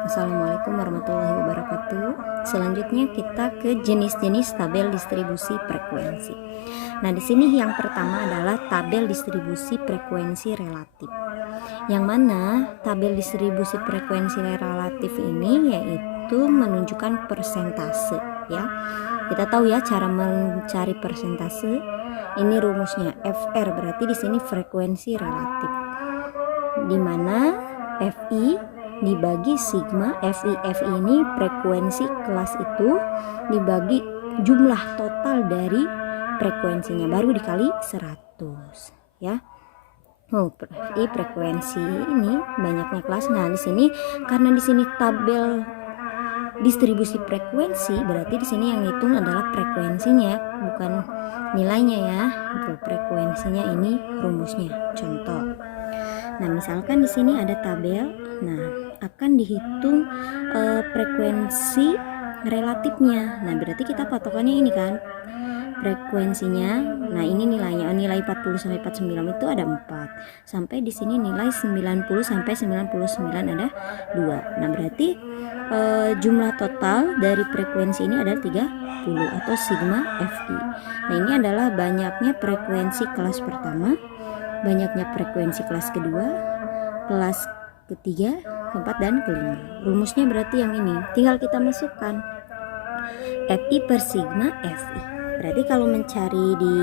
Assalamualaikum warahmatullahi wabarakatuh. Selanjutnya kita ke jenis-jenis tabel distribusi frekuensi. Nah, di sini yang pertama adalah tabel distribusi frekuensi relatif. Yang mana tabel distribusi frekuensi relatif ini yaitu menunjukkan persentase, ya. Kita tahu ya cara mencari persentase. Ini rumusnya FR, berarti di sini frekuensi relatif. Di mana FI dibagi sigma, FI ini frekuensi kelas itu dibagi jumlah total dari frekuensinya baru dikali 100, ya. FI frekuensi ini banyaknya kelas. Nah, di sini karena di sini tabel distribusi frekuensi, berarti di sini yang hitung adalah frekuensinya, bukan nilainya ya. Itu frekuensinya, ini rumusnya. Contoh. Nah, misalkan di sini ada tabel. Nah, akan dihitung frekuensi relatifnya. Nah, berarti kita patokannya ini kan frekuensinya. Nah, ini nilainya, nilai 40 sampai 49 itu ada 4. Sampai di sini nilai 90 sampai 99 ada 2. Nah, berarti jumlah total dari frekuensi ini adalah 30 atau sigma FI. Nah, ini adalah banyaknya frekuensi kelas pertama, banyaknya frekuensi kelas kedua, kelas ketiga, keempat, dan kelima. Rumusnya berarti yang ini. Tinggal kita masukkan FI per sigma FI. Berarti kalau mencari di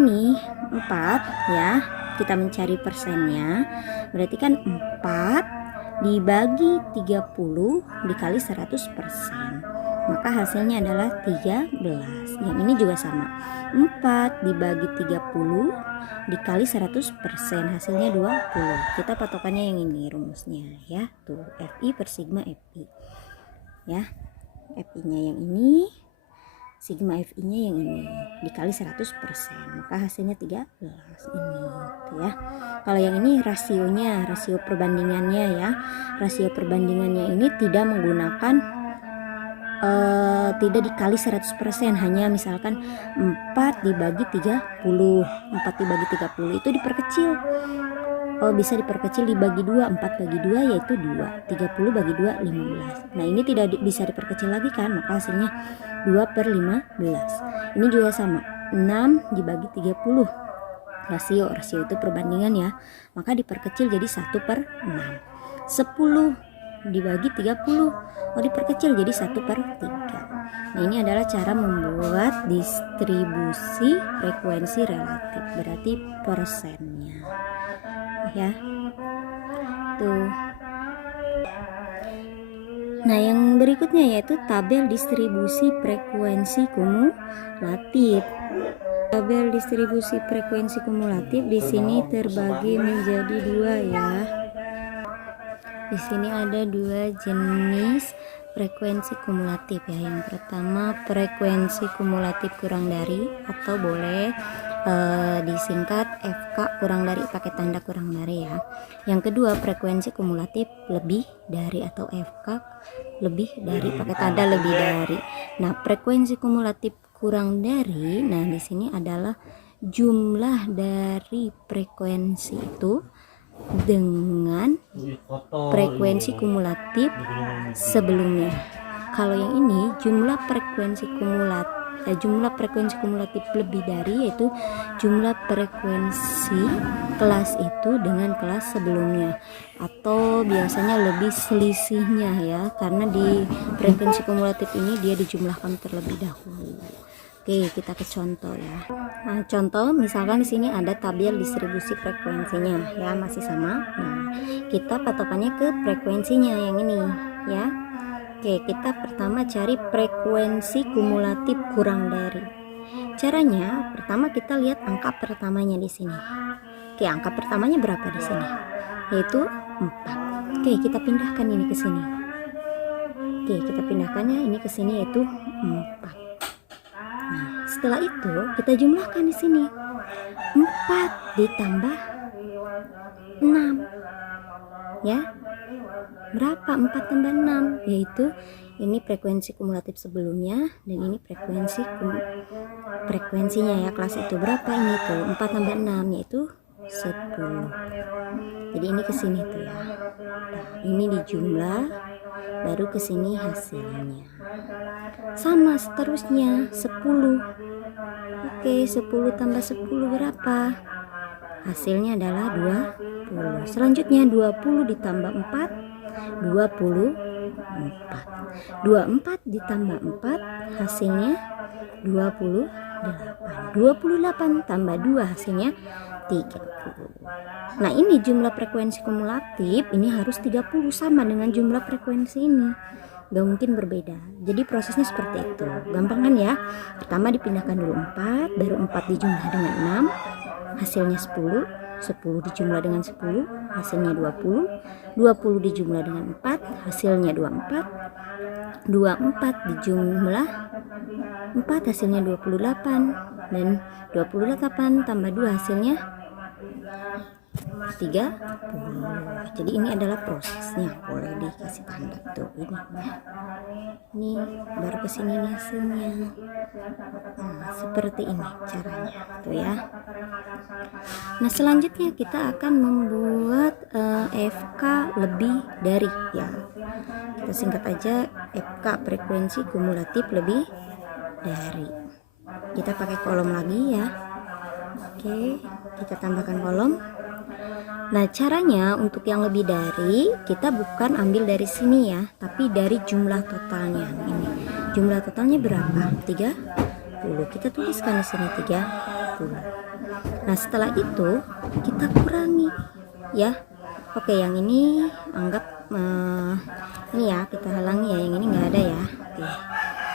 ini 4 ya, kita mencari persennya. Berarti kan 4 dibagi 30 dikali 100%. Maka hasilnya adalah 13. Yang ini juga sama. 4 dibagi 30 dikali 100%, hasilnya 20. Kita patokannya yang ini rumusnya ya. Tuh, FI per sigma FI. Ya. FI-nya yang ini, sigma FI-nya yang ini dikali 100%. Maka hasilnya 13 ini tuh ya. Kalau yang ini rasionya, rasio perbandingannya ya. Rasio perbandingannya ini tidak menggunakan tidak dikali 100%, hanya misalkan 4 dibagi 30, 4 dibagi 30 itu diperkecil. Bisa diperkecil dibagi 2, 4 bagi 2 yaitu 2, 30 bagi 2 15. Nah, ini tidak bisa diperkecil lagi kan, maka hasilnya 2 per 15. Ini juga sama, 6 dibagi 30, rasio itu perbandingan ya, maka diperkecil jadi 1 per 6. 10 dibagi 30, diperkecil jadi 1 per 3. Nah, ini adalah cara membuat distribusi frekuensi relatif, berarti persennya ya. Tuh. Nah, yang berikutnya yaitu tabel distribusi frekuensi kumulatif. Tabel distribusi frekuensi kumulatif di sini terbagi menjadi 2 ya. Di sini ada 2 jenis frekuensi kumulatif ya. Yang pertama frekuensi kumulatif kurang dari, atau boleh disingkat FK kurang dari pakai tanda kurang dari ya. Yang kedua frekuensi kumulatif lebih dari, atau FK lebih dari pakai tanda lebih dari. Nah, frekuensi kumulatif kurang dari, nah di sini adalah jumlah dari frekuensi itu dengan frekuensi kumulatif sebelumnya. Kalau yang ini jumlah frekuensi kumulatif lebih dari, yaitu jumlah frekuensi kelas itu dengan kelas sebelumnya, atau biasanya lebih selisihnya ya, karena di frekuensi kumulatif ini dia dijumlahkan terlebih dahulu. Oke, kita ke contoh ya. Nah, contoh misalkan di sini ada tabel distribusi frekuensinya ya, masih sama. Nah, kita patokannya ke frekuensinya yang ini ya. Oke, kita pertama cari frekuensi kumulatif kurang dari. Caranya pertama kita lihat angka pertamanya di sini. Oke, angka pertamanya berapa di sini? Yaitu 4. Oke, kita pindahkan ini ke sini. Oke, kita pindahkannya ini ke sini yaitu 4. Nah, setelah itu kita jumlahkan di sini. 4 ditambah 6. Ya. Berapa 4 tambah 6? Yaitu ini frekuensi kumulatif sebelumnya, dan ini frekuensinya ya, kelas itu berapa ini tuh? 4 tambah 6 yaitu 10. Jadi ini ke sini tuh ya. Nah, ini dijumlah baru ke sini hasilnya. Sama seterusnya 10. Oke, 10 tambah 10 berapa? Hasilnya adalah 20. Selanjutnya 20 ditambah 4, 24. 24 ditambah 4 hasilnya 28. 28 tambah 2 hasilnya 30. Nah, ini jumlah frekuensi kumulatif ini harus 30 sama dengan jumlah frekuensi ini. Gak mungkin berbeda. Jadi prosesnya seperti itu. Gampang kan ya? Pertama dipindahkan dulu 4, baru 4 dijumlah dengan 6, hasilnya 10. 10 dijumlah dengan 10 hasilnya 20. 20 dijumlah dengan 4 hasilnya 24. 24 dijumlah 4 hasilnya 28, dan 28 tambah 2 hasilnya 30. Jadi ini adalah prosesnya, boleh dikasih tanda tuh ini baru kesini nih hasilnya. Nah, seperti ini caranya tuh ya. Nah, selanjutnya kita akan membuat FK lebih dari ya. Kita singkat aja FK, frekuensi kumulatif lebih dari. Kita pakai kolom lagi ya. Oke, kita tambahkan kolom. Nah, caranya untuk yang lebih dari, kita bukan ambil dari sini ya, tapi dari jumlah totalnya. Ini jumlah totalnya berapa? 30. Kita tuliskan di sini 30. Nah, setelah itu kita kurangi ya. Oke, yang ini anggap ini ya, kita halangi ya, yang ini nggak ada ya. Oke,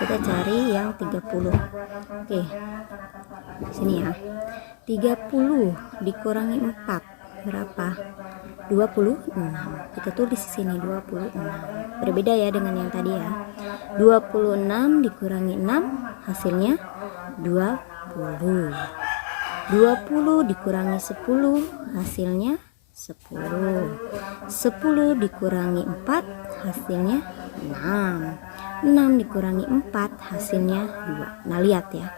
kita cari yang 30. Oke, sini ya. 30 dikurangi 4 berapa? 26. Kita tulis di sini 26. Berbeda ya dengan yang tadi ya. 26 dikurangi 6 hasilnya 20. 20 dikurangi 10 hasilnya 10. 10 dikurangi 4 hasilnya 6. 6 dikurangi 4 hasilnya 2. Nah, lihat ya.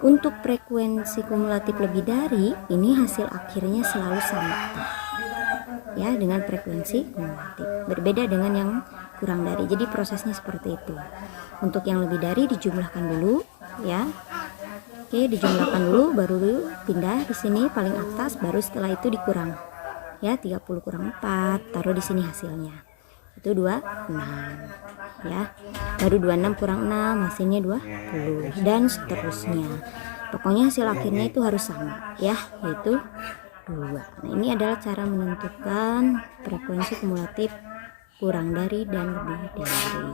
Untuk frekuensi kumulatif lebih dari, ini hasil akhirnya selalu sama ya, dengan frekuensi kumulatif. Berbeda dengan yang kurang dari. Jadi prosesnya seperti itu. Untuk yang lebih dari dijumlahkan dulu ya. Oke, dijumlahkan dulu, baru pindah di sini paling atas, baru setelah itu dikurang ya. 30 kurang 4, taruh di sini hasilnya. Itu 26 ya. Baru 26 kurang 6 hasilnya 20, dan seterusnya. Pokoknya hasil akhirnya itu harus sama ya, yaitu 2. Nah, ini adalah cara menentukan frekuensi kumulatif kurang dari dan lebih dari.